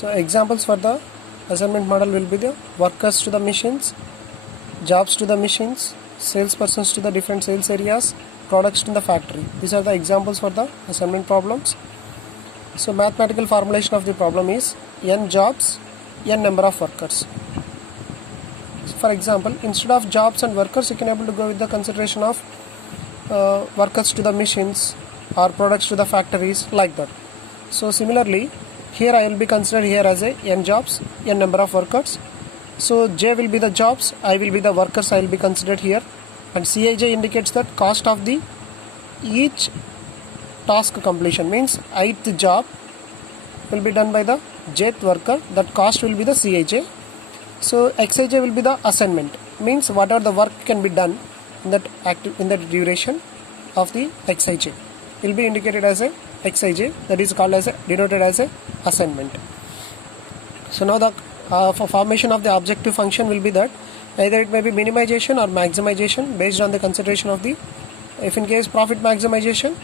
So examples for the assignment model will be the workers to the machines, jobs to the machines, salespersons to the different sales areas, products to the factory. These are the examples for the assignment problems. So mathematical formulation of the problem is n jobs, n number of workers. So for example, instead of jobs and workers, you can able to go with the consideration of workers to the machines or products to the factories, like that. So similarly, here I will be considered here as a n jobs, n number of workers. So J will be the jobs, I will be the workers, I will be considered here, and Cij indicates that cost of the each task completion, means ith job will be done by the jth worker, that cost will be the Cij. So Xij will be the assignment, means whatever the work can be done in that duration of the Xij will be indicated as a Xij, that is called as denoted as a assignment. So now the for formation of the objective function will be that either it may be minimization or maximization based on the consideration of the, if in case profit maximization,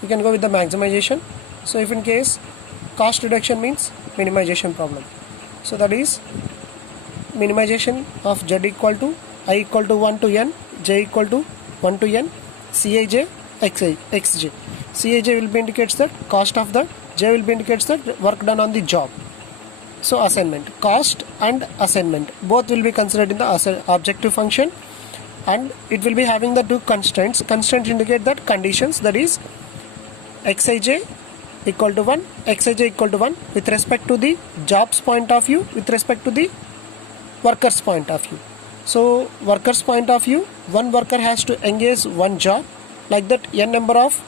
you can go with the maximization. So if in case cost reduction means minimization problem. So that is minimization of z equal to I equal to 1 to n, j equal to 1 to n, Cij, xj. Cij will be indicates that cost of that, j will be indicates that work done on the job. So assignment, cost and assignment both will be considered in the objective function, and it will be having the two constraints. Constraints indicate that conditions, that is Xij equal to 1, Xij equal to 1 with respect to the job's point of view, with respect to the worker's point of view. So worker's point of view, one worker has to engage one job, like that n number of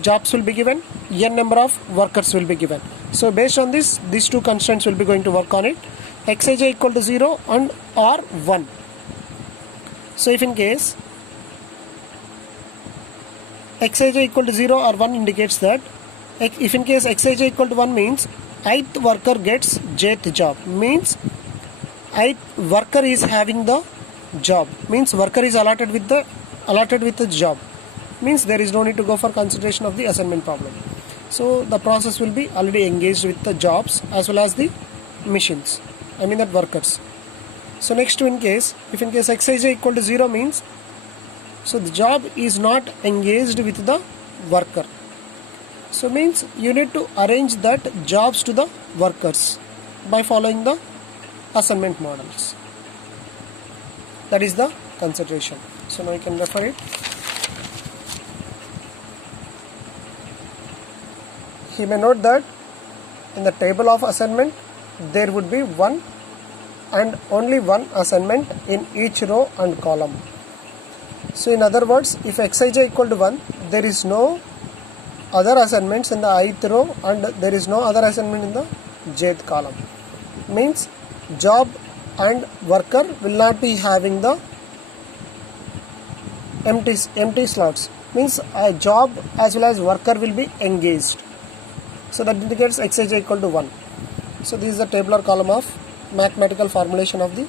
jobs will be given, n number of workers will be given. So based on this, these two constraints will be going to work on it. Xij equal to 0 and or 1. So if in case Xij equal to 0 or 1 indicates that, if in case Xij equal to 1 means ith worker gets jth job, means ith worker is having the job, means worker is allotted with the job, means there is no need to go for consideration of the assignment problem. So the process will be already engaged with the jobs as well as the machines, I mean that workers. So next, if in case Xij equal to 0 means, so the job is not engaged with the worker. So means you need to arrange that jobs to the workers by following the assignment models. That is the consideration. So now you can refer it. He may note that in the table of assignment there would be one and only one assignment in each row and column. So in other words, if Xij equal to 1, there is no other assignments in the ith row and there is no other assignment in the jth column. Means job and worker will not be having the empty slots. Means a job as well as worker will be engaged. So that indicates Xij equal to 1. So this is the tabular column of mathematical formulation of the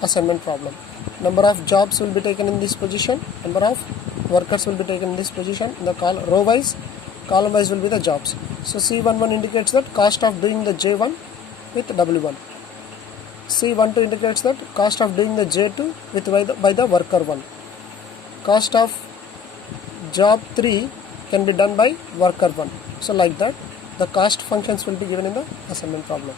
assignment problem. Number of jobs will be taken in this position, number of workers will be taken in this position. In the row wise, column wise will be the jobs. So C11 indicates that cost of doing the J1 with W1. C12 indicates that cost of doing the J2 with by the worker 1. Cost of job 3 can be done by worker 1. So like that, the cost functions will be given in the assignment problem.